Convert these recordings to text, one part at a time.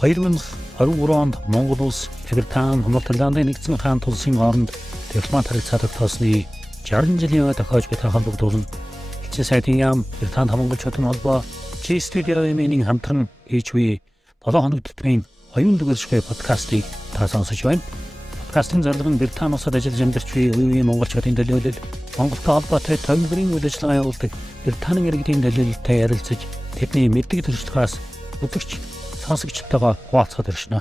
2023 онд Монгол Улс Британи Хамтлагааны нэгдсэн хаан тулсын хооронд дипломат харилцаа тогтоосны 60 жилийн тохиож буй хамтлагдуулан Элчин Сайдын яам Британи хамгаалчдын холбоо студиогийн хамтран хийж буй 7 хоног төтмийн Oyunlag Orshihui подкастыг та сонсож байна. Подкастын зорилго нь Британи улсад ажиллаж амьдарч буй үеийн монголчуудын төлөөлөл, Монголтой холбоотой төвлөрийн үйл ажиллагаа явуулдаг Британи иргэдийн төлөөлөлтэй ярилцаж, тэдний мэддэг төрөлхөөс үзэгч, сонсогчтойгоо хуваалцахад иршнэ.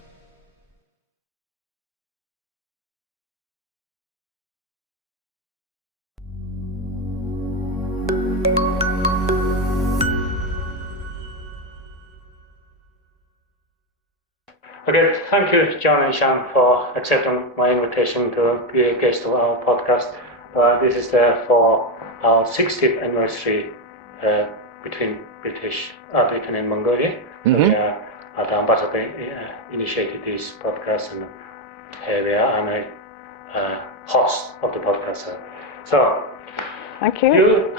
Okay, thank you, John and Shan, for accepting my invitation to be a guest of our podcast. This is for our 60th anniversary between Britain and Mongolia. So we are the ambassador initiated this podcast, and here we are. I'm a host of the podcast. So, thank you.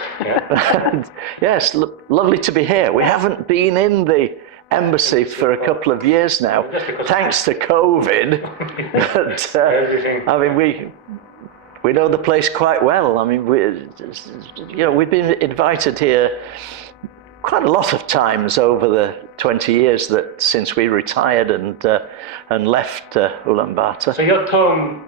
Yes, lovely to be here. We haven't been in the embassy for a couple of years now, thanks to COVID. But, I mean, we know the place quite well. I mean, we've been invited here quite a lot of times over the 20 years that since we retired and left Ulaanbaatar. So your term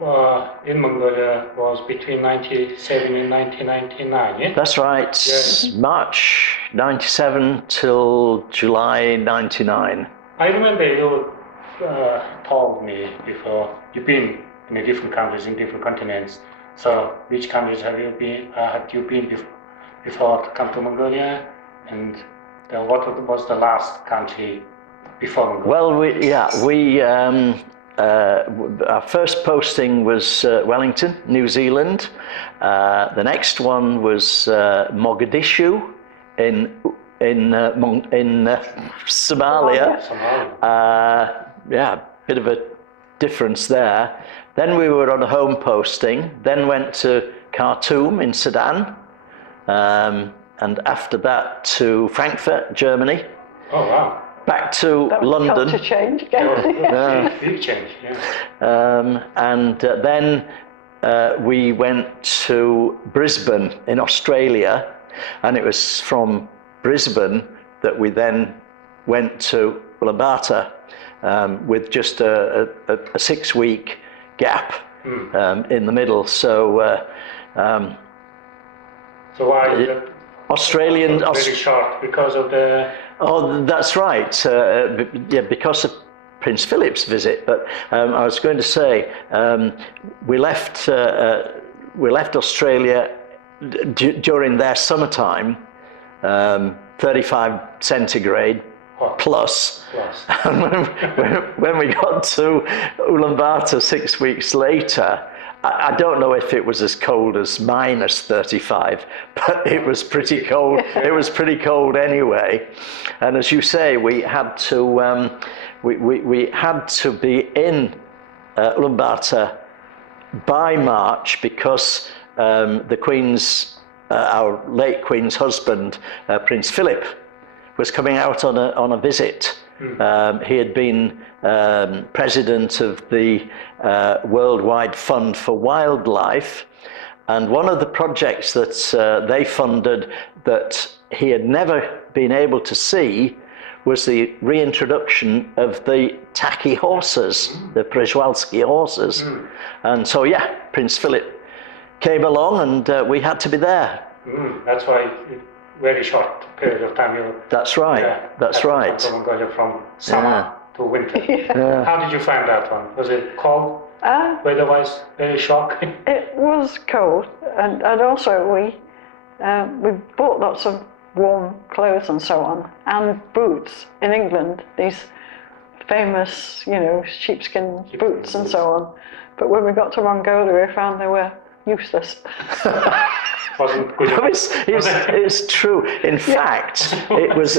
in Mongolia was between 97 and 1999, yeah? That's right. Yeah. March 97 till July 99. I remember you told me before you've been in different countries, in different continents. So which countries had you been before to come to Mongolia? And what was the last country before Mongolia? Well, our first posting was Wellington, New Zealand. The next one was Mogadishu in Somalia. Bit of a difference there. Then we were on a home posting. Then went to Khartoum in Sudan. And after that to Frankfurt, Germany. Oh wow! Back to London. Culture change again. Big change, yeah. And then we went to Brisbane in Australia, and it was from Brisbane that we then went to Ulaanbaatar with just a 6-week gap in the middle. So. So why is it? Australian. Very short because of the. Oh, that's right. Because of Prince Philip's visit. But I was going to say we left Australia during their summertime, 35 centigrade plus. And when we got to Ulaanbaatar 6 weeks later. I don't know if it was as cold as minus 35, but it was pretty cold. It was pretty cold anyway. And as you say, we had to we had to be in Ulaanbaatar by March because the Queen's our late Queen's husband, Prince Philip, was coming out on a visit. He had been president of the Worldwide Fund for Wildlife, and one of the projects that they funded that he had never been able to see was the reintroduction of the tacky horses, the Przewalski horses. And so, Prince Philip came along and we had to be there. That's why very short period of time. That's right. That's right. From Mongolia from summer to winter. How did you find that one? Was it cold? Weather-wise, very shocking. It was cold, and also we bought lots of warm clothes and so on, and boots in England. These famous, sheepskin boots and so on. But when we got to Mongolia, we found they were useless. Wasn't good enough. It's true. In fact, it was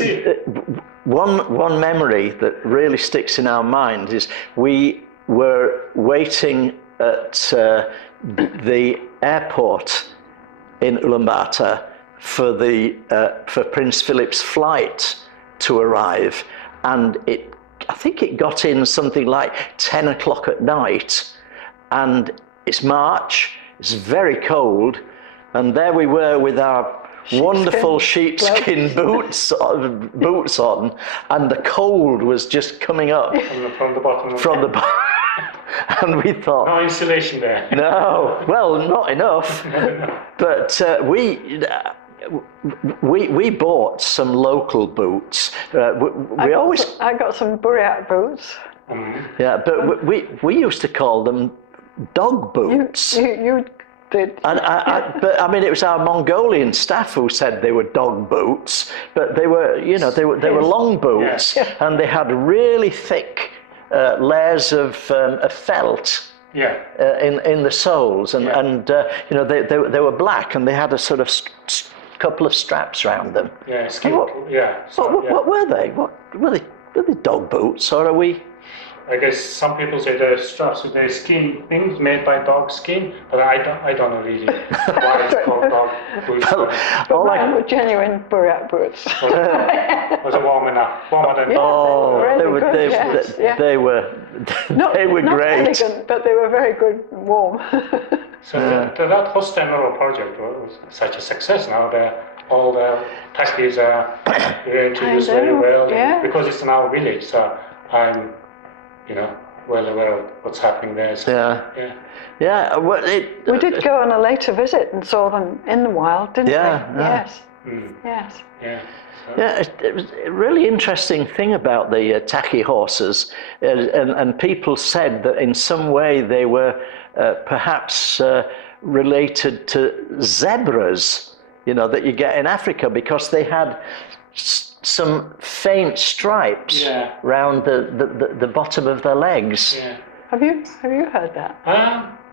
one memory that really sticks in our mind is we were waiting at the airport in Ulaanbaatar for Prince Philip's flight to arrive, and I think it got in something like 10 o'clock at night, and it's March, it's very cold, and there we were with our wonderful sheepskin boots on, and the cold was just coming up from the bottom. From the bottom. And we thought, no insulation there. No, well, not enough. But we bought some local boots. I got some Buryak boots. Yeah, but we used to call them dog boots. You did. But I mean, it was our Mongolian staff who said they were dog boots, but they were, they were long boots, and they had really thick layers of felt. In the soles, and they were black, and they had a sort of couple of straps around them. What were they? What were they dog boots, or are we? I guess some people say the straps with the skin things made by dog skin, but I don't know really why it's called dog boots. But mine were genuine Buryak boots. Was it warm enough? Warmer than they were not great. Not elegant, but they were very good and warm. So that host general project was such a success now. All the taxis are introduced very well because it's in our village. So I'm well aware of what's happening there. So, Well, we did go on a later visit and saw them in the wild, didn't we? Yes. Yes. Yeah. It was a really interesting thing about the Taki horses, and people said that in some way they were perhaps related to zebras, that you get in Africa, because they had some faint stripes round the bottom of their legs. Yeah. Have you heard that?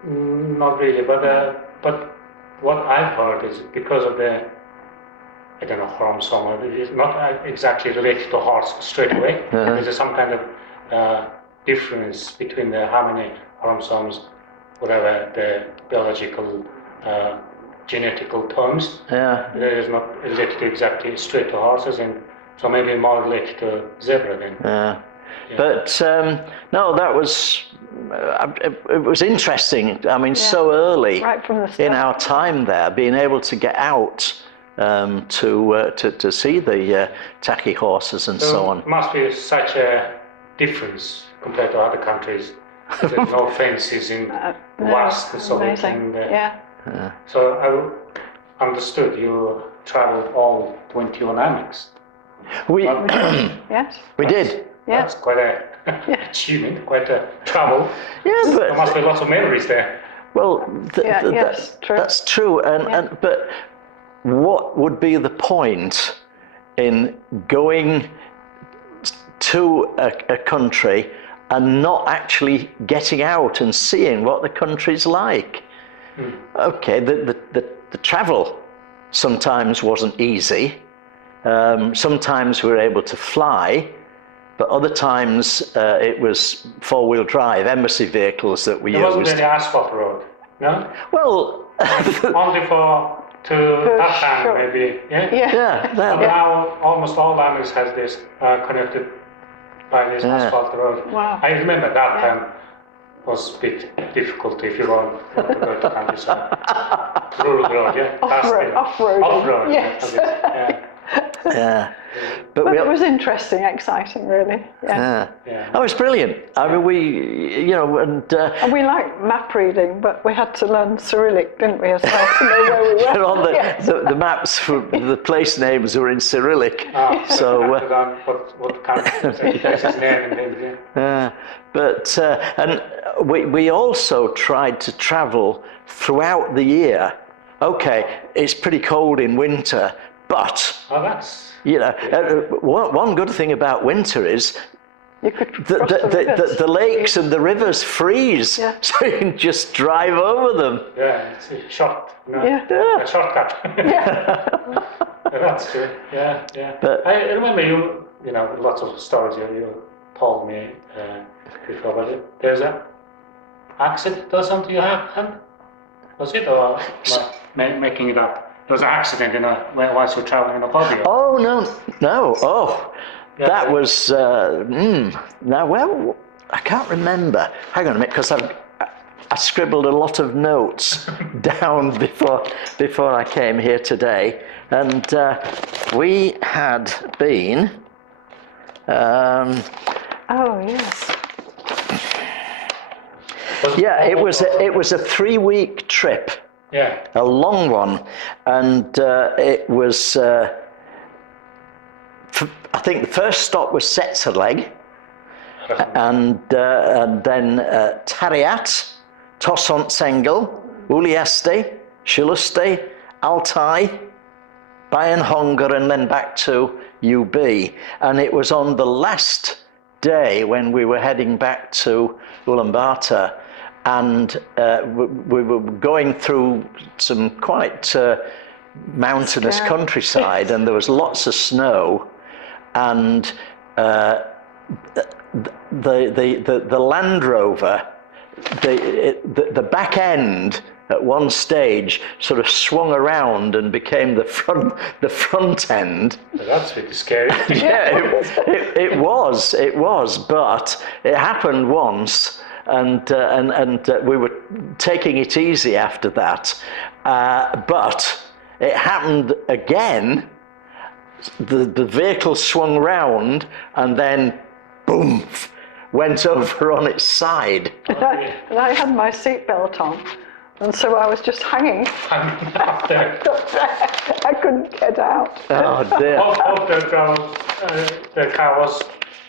Not really, but what I've heard is because of the chromosome. It's not exactly related to horse straight away. There's some kind of difference between how many chromosomes, whatever the biological genetical terms. It is not related exactly straight to horses, and so maybe more related to zebra then. But no, that was it was interesting. I mean, so early right from the start. In our time there, being able to get out to see the Taki horses and so on. It must be such a difference compared to other countries. There's no fences in vast so they can. So I understood you traveled all 21 annex. Yes. We did. That's quite a achievement, quite a travel. But there must be lots of memories there. Well, true. That's true. But what would be the point in going to a country and not actually getting out and seeing what the country's like? Okay, the travel sometimes wasn't easy. Sometimes we were able to fly, but other times it was four-wheel drive, embassy vehicles that we used. There wasn't any asphalt road, no? Well, only to that time, maybe. But now almost all lands has this connected by this asphalt road. Wow. I remember that time was a bit difficult if you want to go to countryside. Rural road, Off-road. Yes. But it was interesting, exciting, really. Oh, it's brilliant. I mean, we, and we liked map reading, but we had to learn Cyrillic, didn't we, as well, to know where we were. On the maps for the place names were in Cyrillic. So what country place's name and things. But and we also tried to travel throughout the year. Okay, it's pretty cold in winter, but one good thing about winter is the lakes and the rivers freeze, so you can just drive over them. Yeah, it's a a shortcut. That's true. But I remember you lots of stories you told me before, but there's an accident or something you happened? Was it, or making it up? There was an accident once you were traveling in a body. Oh, no. Oh, that was now well, I can't remember. Hang on a minute, because I scribbled a lot of notes down before I came here today, and we had been. Oh yes. Yeah, it was a 3-week trip. Yeah. A long one, and it was. I think the first stop was Setsaleg, and then Tariat, Tosontsengel, Uliaste, Shiluste, Altai, Bayanhongar, and then back to UB. And it was on the last day when we were heading back to Ulaanbaatar, and we were going through some quite mountainous countryside, and there was lots of snow, and the Land Rover, the back end at one stage sort of swung around and became the front end. That's really scary. Yeah, it was, but it happened once, and we were taking it easy after that, but it happened again. The vehicle swung round and then boom, went over on its side. And I had my seatbelt on, and so I was just hanging. I couldn't get out. Oh dear. Hope the car was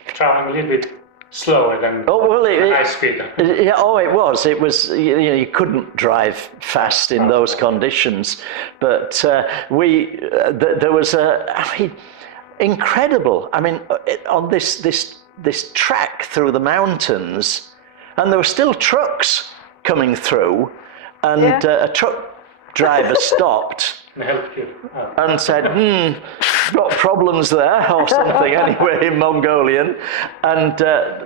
traveling a little bit slower than high speed. Yeah, it was. It was. You couldn't drive fast in those conditions, but there was incredible. I mean, on this track through the mountains, and there were still trucks coming through, and a truck driver stopped and said, got problems there or something anyway in Mongolian, and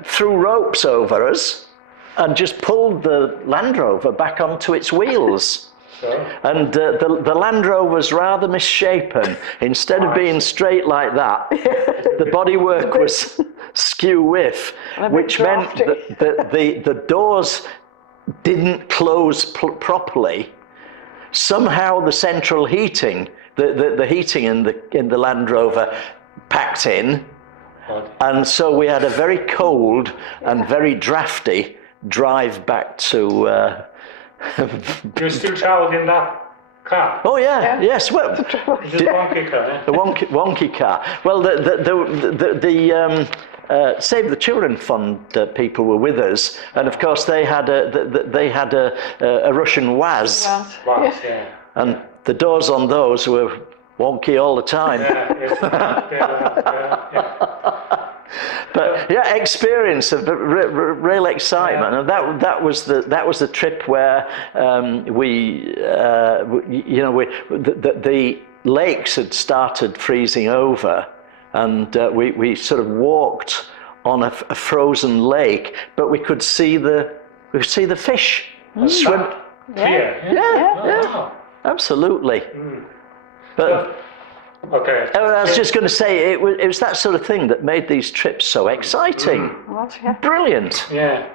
threw ropes over us and just pulled the Land Rover back onto its wheels. And the Land Rover's rather misshapen. Instead of being straight like that, the bodywork was skew with, which meant that the doors didn't close properly. Somehow the central heating, the heating in the Land Rover packed in, and so we had a very cold and very drafty drive back to. You still traveled in that car? Oh yeah. Yes. Well, the wonky car. Yeah? The wonky car. Well, the Save the Children Fund people were with us, and of course they had a Russian WAZ, and the doors on those were wonky all the time. But yeah, experience of real excitement, and that was the trip where the lakes had started freezing over, and we sort of walked on a frozen lake, but we could see the fish swim. Yeah, absolutely. But okay. I was just going to say, it was that sort of thing that made these trips so exciting. Brilliant. Yeah.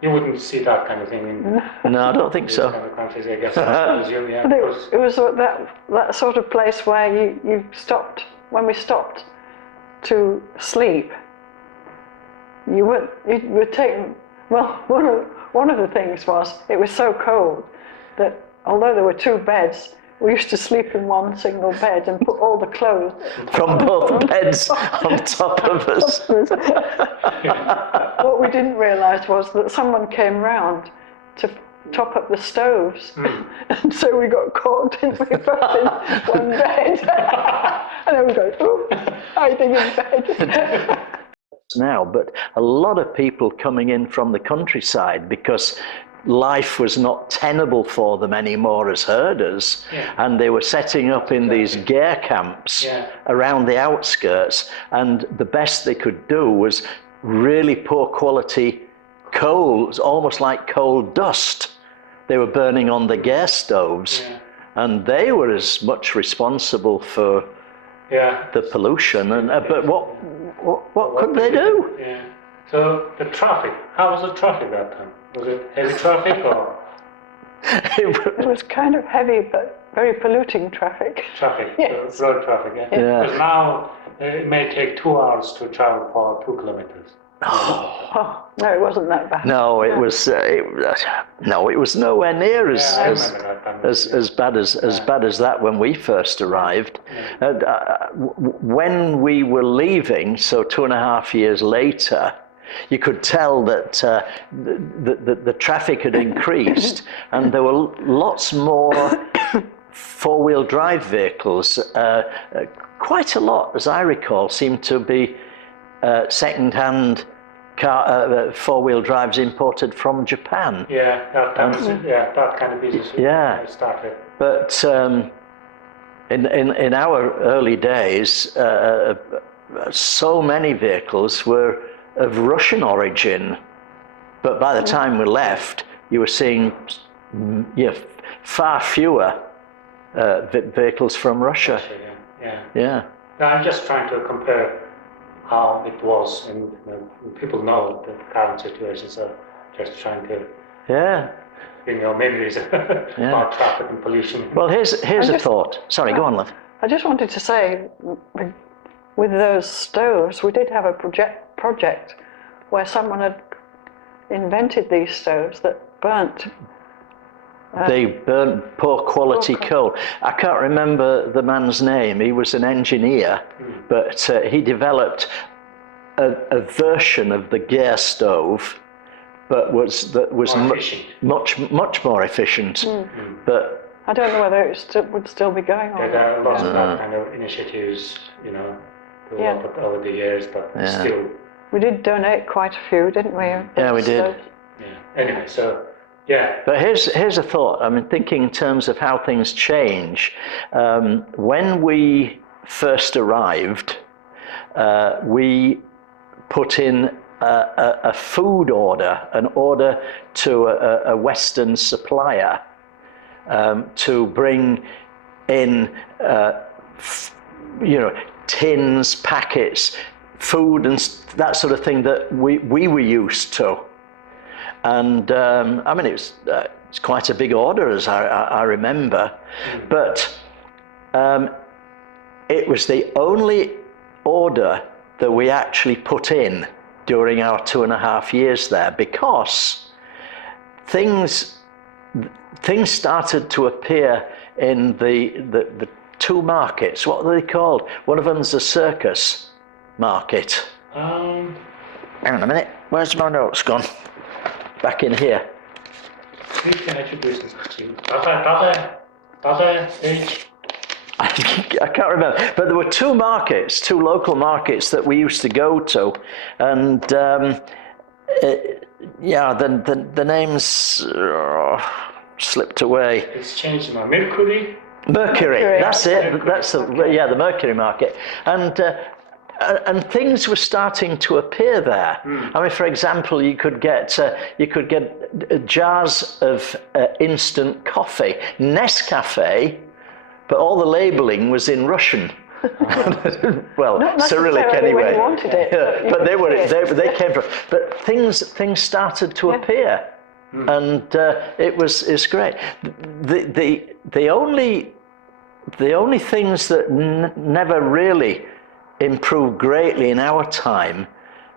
You wouldn't see that kind of thing in No, I don't think so. kind of countries, I guess. I presume, yeah. But it was that sort of place where you stopped, when we stopped to sleep, you were taken, well, one of the things was, it was so cold that although there were 2 beds, we used to sleep in one single bed and put all the clothes from both beds on top of us. What we didn't realise was that someone came round to top up the stoves, and so we got caught in one bed, and then we go, hiding in bed. Now, but a lot of people coming in from the countryside because life was not tenable for them anymore as herders, and they were setting up in these ger camps around the outskirts, and the best they could do was really poor quality coal. It was almost like coal dust they were burning on the ger stoves, and they were as much responsible for the pollution. And but what could they do? Yeah. So the traffic. How was the traffic that time? Was it heavy traffic or? It was kind of heavy, but very polluting traffic. Traffic, Yes. road traffic. Yeah. Yeah. Because now it may take 2 hours to travel for 2 kilometers. Oh, no, it wasn't that bad. No, it was no, it was nowhere near as Yeah, I remember that time. as bad as that when we first arrived. When we were leaving, so 2.5 years later, you could tell that the traffic had increased, and there were lots more four-wheel drive vehicles. Quite a lot, as I recall, seemed to be second-hand car, four-wheel drives imported from Japan. Yeah, that kind of business. Yeah. Started. But in our early days, so many vehicles were of Russian origin. But by the time we left, you were seeing far fewer vehicles from Russia. Yeah. No, I'm just trying to compare how it was, and people know the current situation, so just trying to bring your memories about traffic and pollution. Well, here's a thought. Sorry, go on, Liv. I just wanted to say, with those stoves, we did have a project where someone had invented these stoves that burnt. They burnt poor quality coal. I can't remember the man's name. He was an engineer, but he developed a version of the gear stove, but was much more efficient. But I don't know whether it would still be going on. There are lots of that kind of initiatives, developed over the years, but still. We did donate quite a few, didn't we? Yeah, we did. Yeah. Anyway, so. Yeah. But here's a thought. I mean, thinking in terms of how things change. When we first arrived, we put in a food order, an order to a Western supplier to bring in, tins, packets, food, and that sort of thing that we were used to. And I mean, it's quite a big order, as I remember, but it was the only order that we actually put in during our 2.5 years there, because things started to appear in the two markets. What are they called? One of them's the circus market. Hang on a minute. Where's my notes gone? Back in here. You can introduce us to I can't remember, but there were two local markets that we used to go to, and the names slipped away. It's changed now. Mercury. That's it. That's the Mercury market, and things were starting to appear there. I mean, for example, you could get jars of instant coffee, Nescafe, but all the labeling was in Russian. Well, Cyrillic anyway. When you wanted it, but they came from. But things started to appear, and it's great. The only things that never really improved greatly in our time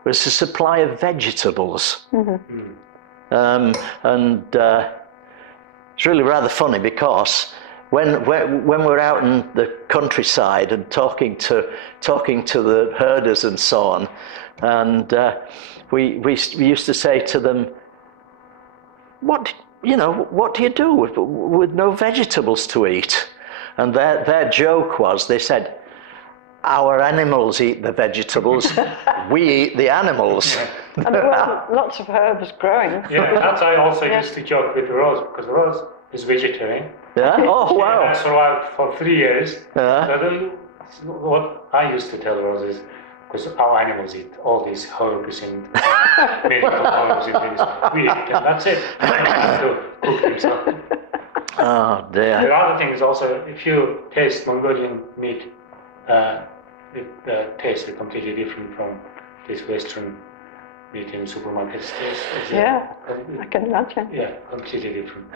was the supply of vegetables. And it's really rather funny, because when we're out in the countryside and talking to the herders and so on, and we used to say to them, what do you do with no vegetables to eat? And their joke was, they said, our animals eat the vegetables, we eat the animals. And there were lots of herbs growing. Yeah, that's I also used to joke with Rose, because Rose is vegetarian. Yeah? Oh, wow. I survived for 3 years. Yeah. So then what I used to tell Rose is, because our animals eat all these herbs and medical herbs and things, we eat them, that's it. I don't have to cook them, so. Oh, dear. The other thing is also, if you taste Mongolian meat, the taste is completely different from this Western meat in supermarkets taste. Yeah, I can imagine. Yeah, completely different.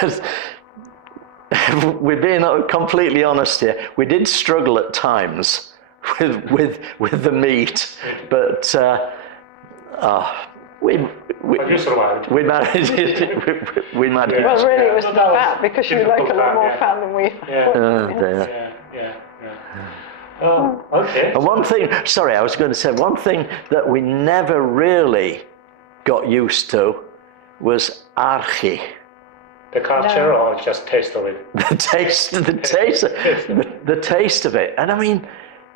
But we're being completely honest here. We did struggle at times with the meat, but we But you survived. we managed it. We managed. Yeah. Well, really, it was No, the that was fat, because you like a difficult lot fat, more yeah. fat than we. Yeah. Oh, dear. Yeah. Oh, okay. And one thing, sorry, I was going to say, one thing that we never really got used to was archi. The culture or just taste of it? The taste of it. And I mean,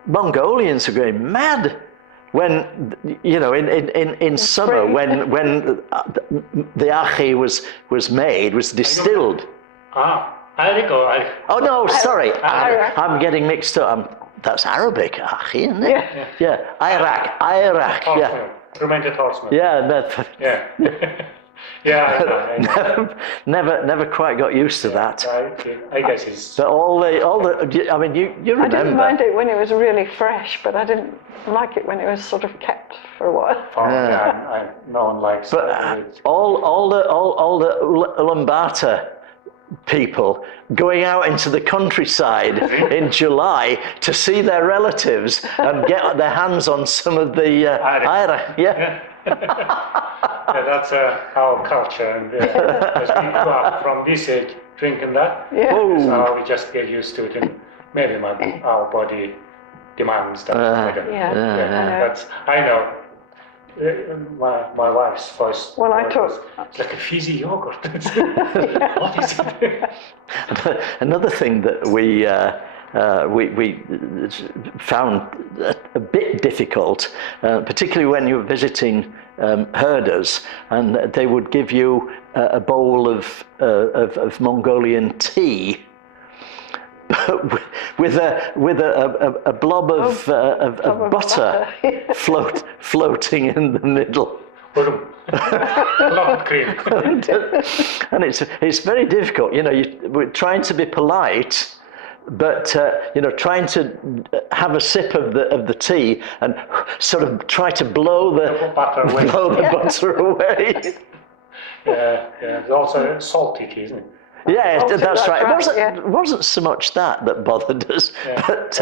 Mongolians are going mad when, you know, in summer, when the archi was made, was distilled. I recall. Oh no, sorry, Arak. I'm getting mixed up. That's Arabic, archi, isn't it? Yeah. Yeah, Iraq, yeah. Horseman. Fermented horseman. Yeah, Yeah. Yeah, I know. never quite got used to that. I guess it's... But all the, I mean, you I remember. didn't mind it when it was really fresh, but I didn't like it when it was sort of kept for a while. No one likes But it. all the Ulaanbaatar people going out into the countryside in July to see their relatives and get their hands on some of the Ira. Yeah. Yeah, that's our culture, and as we grew up from this age drinking that, Yeah. so we just get used to it, and maybe our body demands that. I don't know. Yeah. That's, I know. My wife's voice. Well, I was, took- it's like a fizzy yogurt. What is it? Another thing that we found a bit difficult, particularly when you were visiting herders, and they would give you a bowl of Mongolian tea, with a blob of butter floating in the middle. Love cream. And it's very difficult, you know. We're trying to be polite, but you know, trying to have a sip of the tea and sort of try to blow the butter away. Yeah. It's also salty tea, isn't it? Yeah, that's right. Yeah. It wasn't so much that bothered us, but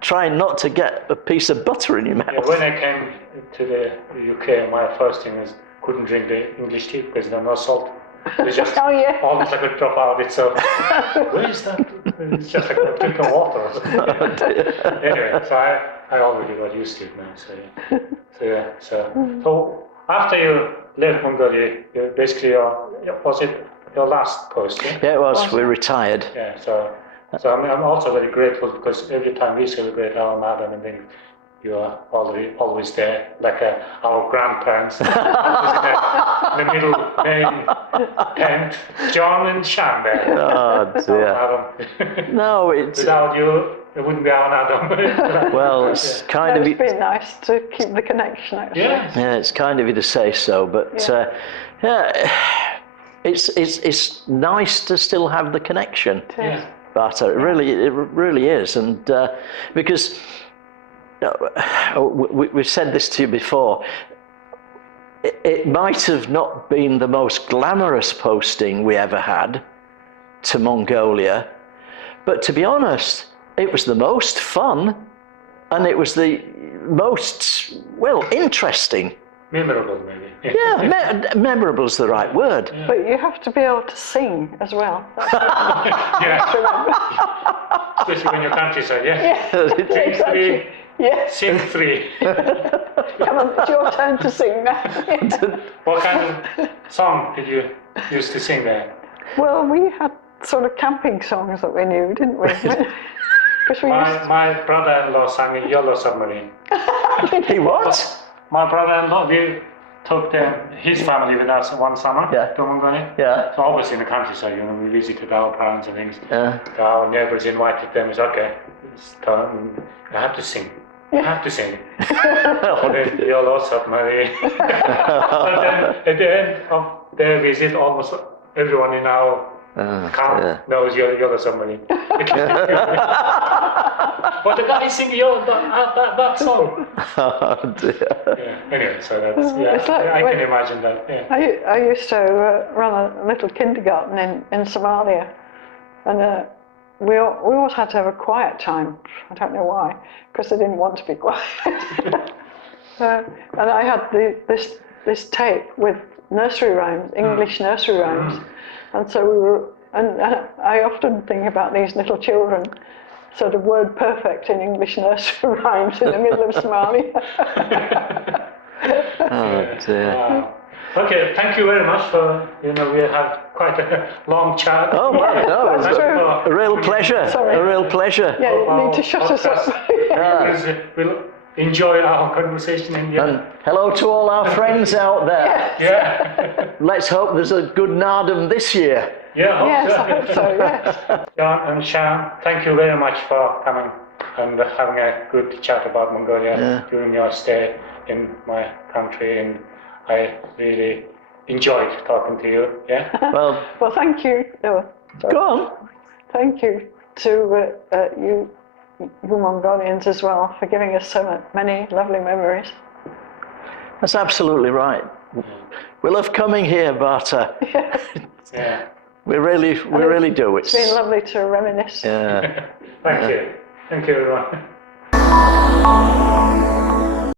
trying not to get a piece of butter in your mouth. Yeah, when I came to the UK, my first thing is couldn't drink the English tea because there's no salt. It's just almost like a drop out of it. So where is that? It's just like a drink of water. Anyway, so I already got used to it now. So after you left Mongolia, basically was it your last post? Yeah, it was. We retired. Yeah. So I'm also very grateful because every time we celebrate our Madam and then you are always there, like our grandparents. In the middle main tent, John and Shan there. Oh dear. No, it's... Without you, it wouldn't be our Adam. Well, it's kind of... It's been nice to keep the connection, actually. Yeah, it's kind of you to say so, but it's nice to still have the connection. Yeah. But it really is, and because we've said this to you before, it might have not been the most glamorous posting we ever had to Mongolia, but to be honest, it was the most fun, and it was the most, well, interesting. Memorable, maybe. Yeah, memorable is the right word. Yeah. But you have to be able to sing as well. Especially when you're countryside, Exactly. Yes. Sing three. Come on, it's your turn to sing now. What kind of song did you used to sing there? Well, we had sort of camping songs that we knew, didn't we? Because My brother-in-law sang a Yellow Submarine. He what? My brother-in-law, we took his family with us one summer to Mongolia. Yeah. So obviously in the countryside, you know, we visited our parents and things. Yeah. So our neighbors invited them. It's okay. It's time. I have to sing. I have to sing. And then Yellow Submarine. But then at the end of their visit, almost everyone in our Khan knows you're the submarine. But the guy sing that song. Oh dear. Yeah. Anyway, so that's It's like I when- can imagine that. Yeah. I used to run a little kindergarten in Somalia, and we always had to have a quiet time. I don't know why, because they didn't want to be quiet. And I had this tape with nursery rhymes, English nursery rhymes, and so we were. And I often think about these little children, sort of word perfect in English nursery rhymes in the middle of Somalia. Oh dear. Wow. Okay, thank you very much for, we had quite a long chat. Oh well, no, it's That's true. a real pleasure. Sorry. A real pleasure. Yeah, you need to shut us up. We'll enjoy our conversation in the And hello to all our friends out there. Yeah. Let's hope there's a good Nardum this year. Yeah, Yes, I hope so, yes. John and Shan, thank you very much for coming and having a good chat about Mongolia during your stay in my country, and I really enjoyed talking to you. Yeah. Well, Well, thank you. No, sorry. go on. Thank you to you Mongolians as well for giving us so many lovely memories. That's absolutely right. We love coming here, Barta. Yeah. We really do. It's been lovely to reminisce. Yeah. Thank you. Thank you, everyone.